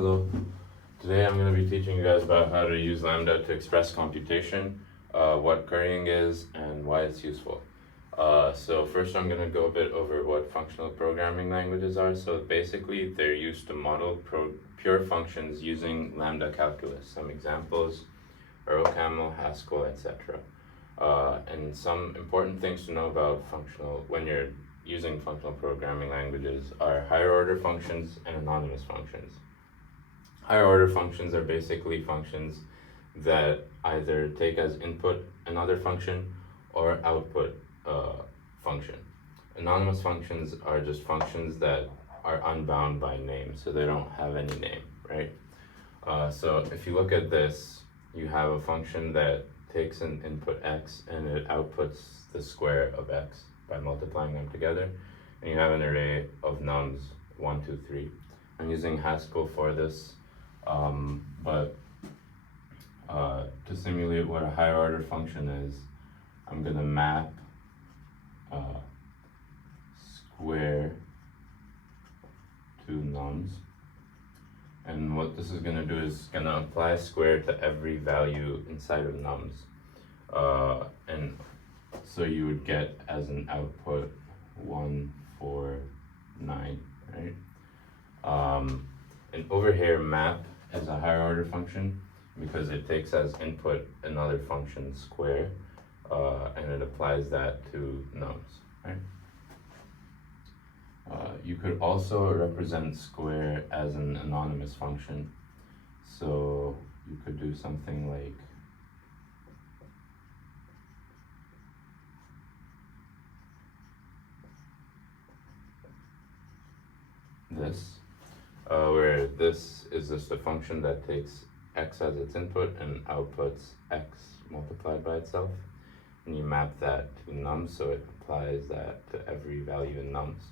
Hello. Today I'm going to be teaching you guys about how to use Lambda to express computation, what currying is, and why it's useful. So first I'm going to go a bit over what functional programming languages are. So basically they're used to model pure functions using Lambda Calculus. Some examples are OCaml, Haskell, etc. And some important things to know about when you're using functional programming languages are higher order functions and anonymous functions. Higher order functions are basically functions that either take as input another function or output a function. Anonymous functions are just functions that are unbound by name, so they don't have any name, right? So if you look at this, you have a function that takes an input x and it outputs the square of x by multiplying them together, and you have an array of nums 1, 2, 3. I'm using Haskell for this. But to simulate what a higher order function is, I'm going to map square to nums, and what this is going to do is going to apply square to every value inside of nums, and so you would get as an output 1, 4, 9, right? And over here, map is a higher order function because it takes as input another function square, and it applies that to nums, right? You could also represent square as an anonymous function. So you could do something like this. Where this is just a function that takes x as its input and outputs x multiplied by itself, and you map that to nums, so it applies that to every value in nums.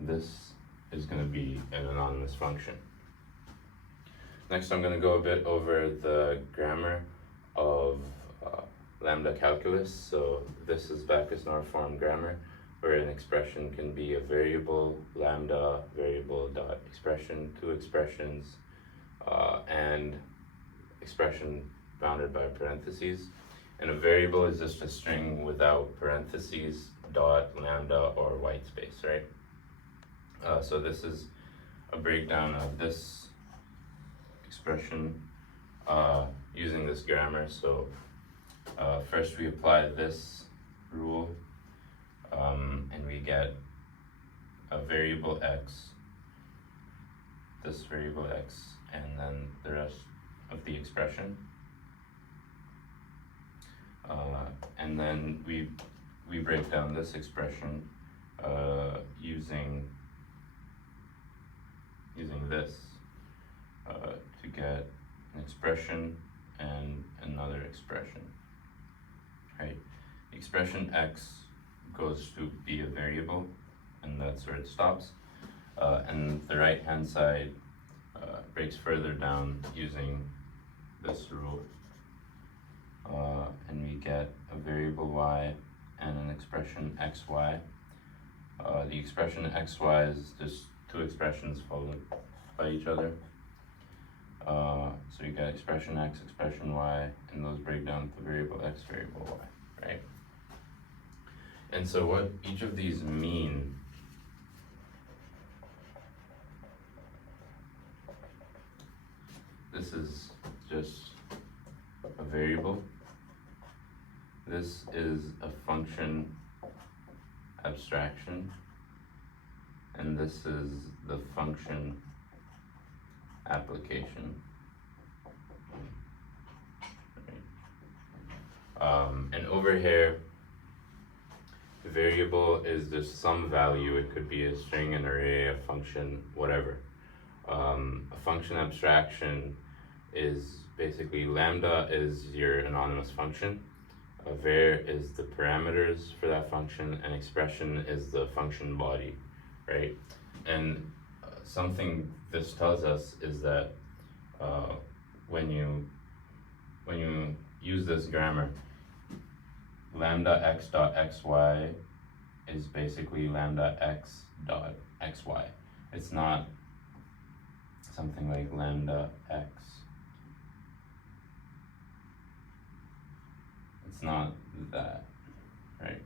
This is going to be an anonymous function. Next, I'm going to go a bit over the grammar of Lambda Calculus. So this is Backus-Naur form grammar, where an expression can be a variable, lambda, variable dot expression, two expressions, and expression bounded by parentheses. And a variable is just a string without parentheses, dot, lambda, or white space, right? So this is a breakdown of this expression using this grammar. So first we apply this rule, and we get a variable x, this variable x, and then the rest of the expression. And then we break down this expression using this to get an expression and another expression, right? The expression x goes to be a variable, and that's where it stops. And the right hand side breaks further down using this rule, and we get a variable y and an expression xy. The expression xy is just two expressions followed by each other. So you get expression x, expression y, and those break down to variable x, variable y, right? And so what each of these mean this is just a variable. This is a function abstraction, and this is the function application. And over here, the variable is just some value. It could be a string, an array, a function, whatever. A function abstraction is basically lambda is your anonymous function, a var is the parameters for that function, and expression is the function body, right? And something this tells us is that when you use this grammar, lambda x dot xy is basically lambda x dot xy. It's not something like lambda x. It's not that, right?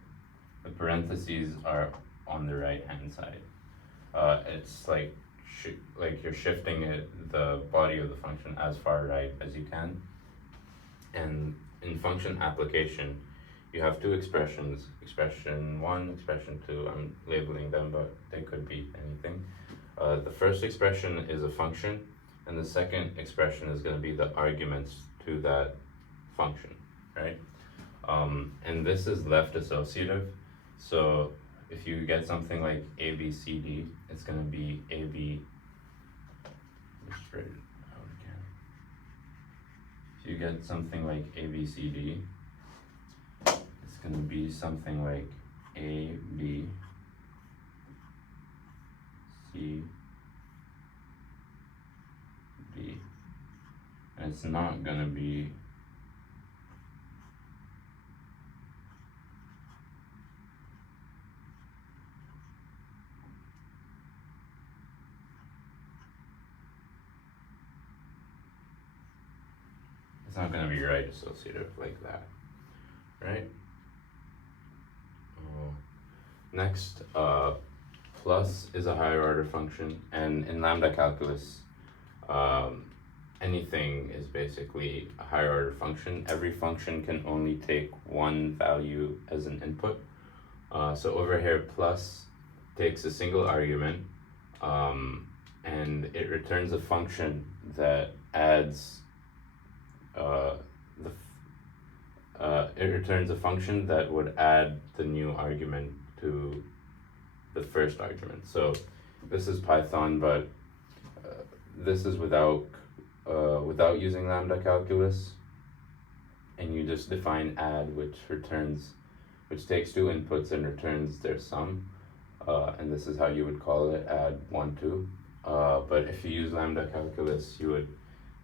The parentheses are on the right hand side. It's like you're shifting the body of the function as far right as you can. And in function application, you have two expressions, expression 1, expression 2. I'm labeling them, but they could be anything. The first expression is a function, and the second expression is going to be the arguments to that function, right? And this is left associative. So if you get something like a, b, c, d, it's going to be a, b. Let's write it out again. If you get something like a, b, c, d, it's going to be something like a, b, c, d. And it's not going to be right associative like that, right? Next, plus is a higher order function, and in lambda calculus, anything is basically a higher order function. Every function can only take one value as an input. So over here, plus takes a single argument, and it returns a function that adds it returns a function that would add the new argument to the first argument. So this is Python, but this is without using lambda calculus, and you just define add, which takes two inputs and returns their sum, and this is how you would call it, add 1, 2. But if you use lambda calculus, you would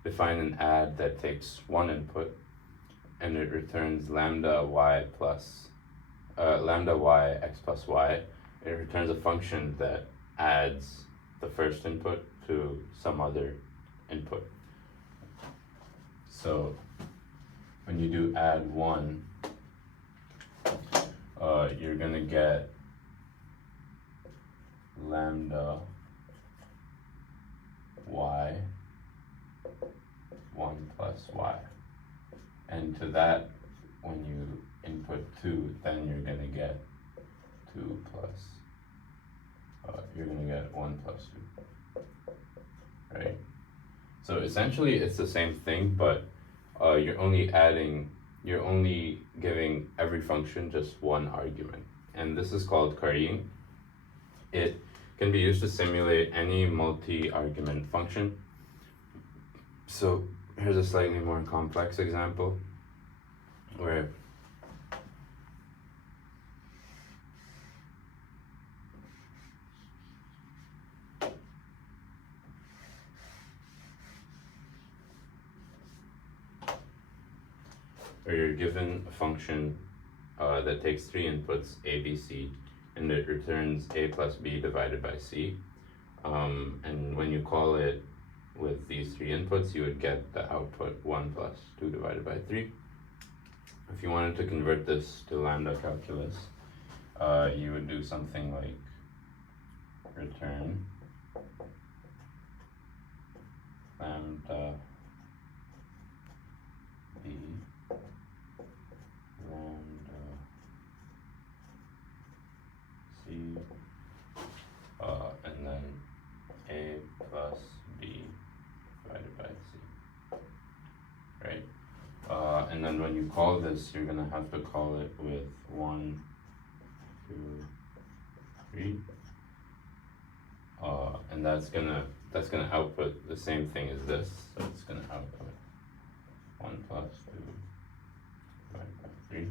define an add that takes one input, and it returns lambda y x plus y. It returns a function that adds the first input to some other input. So when you do add 1, you're gonna get lambda y 1 plus y. And to that, when you input 2, then you're gonna get 2 plus, you're gonna get 1 plus 2, right? So essentially it's the same thing, but you're only giving every function just one argument. And this is called currying. It can be used to simulate any multi-argument function. So here's a slightly more complex example where you're given a function that takes 3 inputs, a, b, c, and it returns a plus b divided by c. And when you call it with these 3 inputs, you would get the output 1 plus 2 divided by 3. If you wanted to convert this to lambda calculus, you would do something like return lambda b lambda c, and then a plus b divided by c, right? And then when you call this, you're gonna have to call it with 1, 2, 3, and that's gonna output the same thing as this. So it's gonna output 1 plus 2 divided by 3.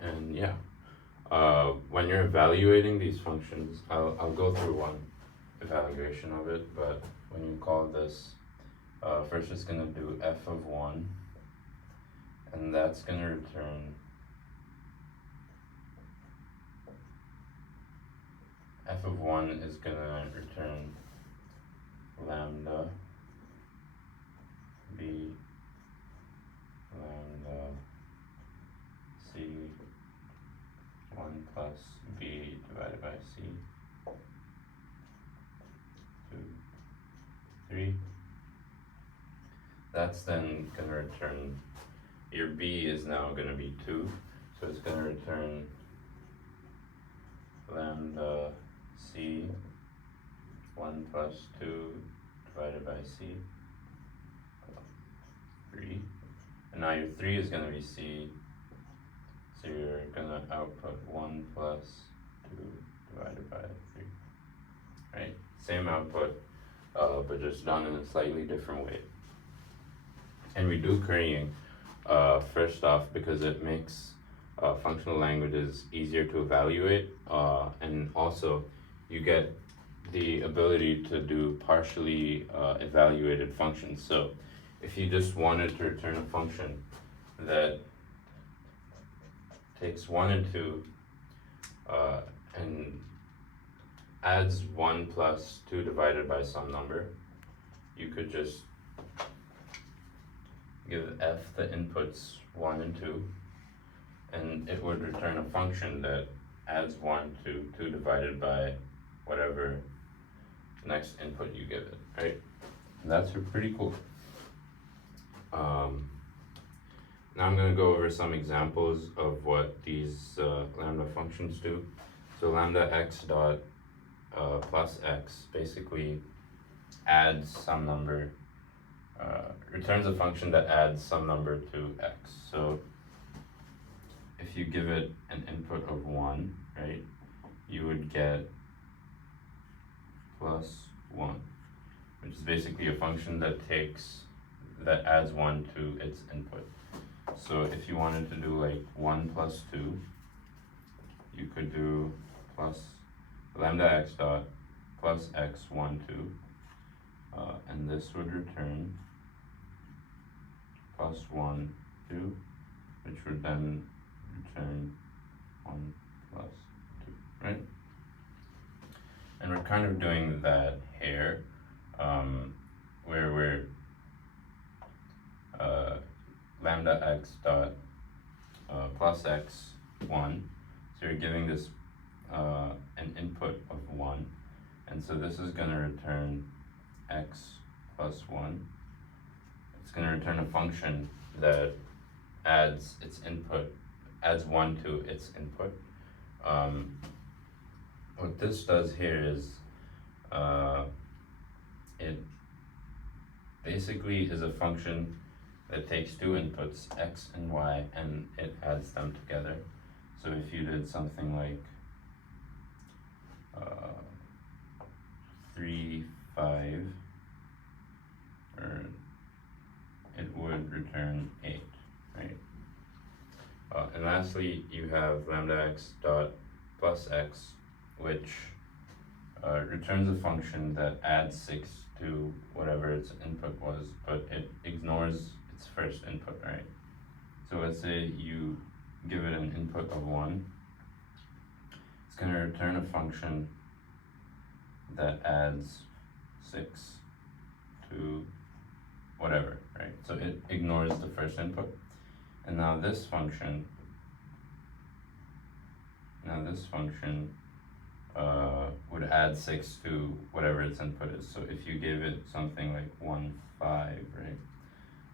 And yeah, when you're evaluating these functions, I'll go through one evaluation of it, but when you call this, first it's going to do f of 1, and that's going to return f of 1 is going to return C, 2, 3. That's then going to return, your B is now going to be 2, so it's going to return lambda C 1 plus 2 divided by C, 3. And now your 3 is going to be C, so you're going to output 1 plus 2 divided by 3, right? Same output, but just done in a slightly different way. And we do currying first off because it makes functional languages easier to evaluate, and also you get the ability to do partially evaluated functions. So if you just wanted to return a function that takes 1 and 2 and adds 1 plus 2 divided by some number, you could just give f the inputs 1 and 2, and it would return a function that adds 1 to 2 divided by whatever next input you give it, right? And that's pretty cool. Now I'm going to go over some examples of what these lambda functions do. So lambda x dot plus x basically adds some number, returns a function that adds some number to x. So if you give it an input of 1, right, you would get plus 1, which is basically a function that adds 1 to its input. So if you wanted to do like 1 plus 2, you could do plus lambda x dot plus x 1 2, and this would return plus 1 2, which would then return 1 plus 2, right? And we're kind of doing that here, where we're lambda x dot plus x 1, so you're giving this an input of 1, and so this is going to return x plus 1. It's going to return a function that adds 1 to its input. What this does here is it basically is a function that takes 2 inputs, x and y, and it adds them together. So if you did something like 3, 5, it would return 8, right? And lastly, you have lambda x dot plus x, which returns a function that adds 6 to whatever its input was, but it ignores its first input, right? So let's say you give it an input of 1, it's going to return a function that adds 6 to whatever, right? So it ignores the first input. And now this function would add 6 to whatever its input is. So if you gave it something like 1 5,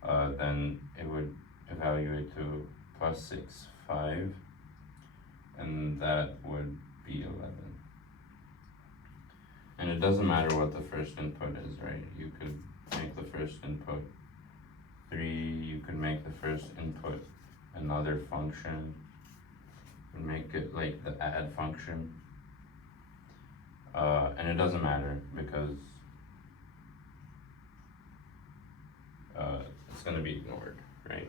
right, then it would evaluate to plus 6 5, and that would be 11. And it doesn't matter what the first input is, right? You could make the first input 3, you could make the first input another function, and make it like the add function. And it doesn't matter because it's going to be ignored, right?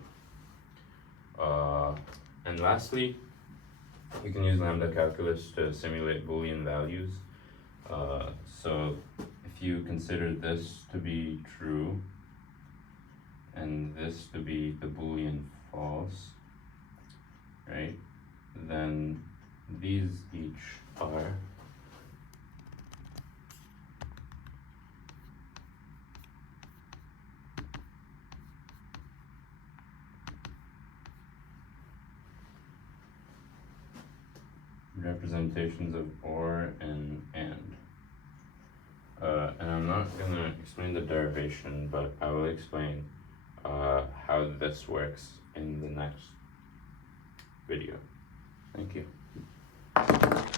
And lastly, you can use lambda calculus to simulate Boolean values. So if you consider this to be true and this to be the Boolean false, right, then these each are representations of or and and. And I'm not gonna explain the derivation, but I will explain how this works in the next video. Thank you.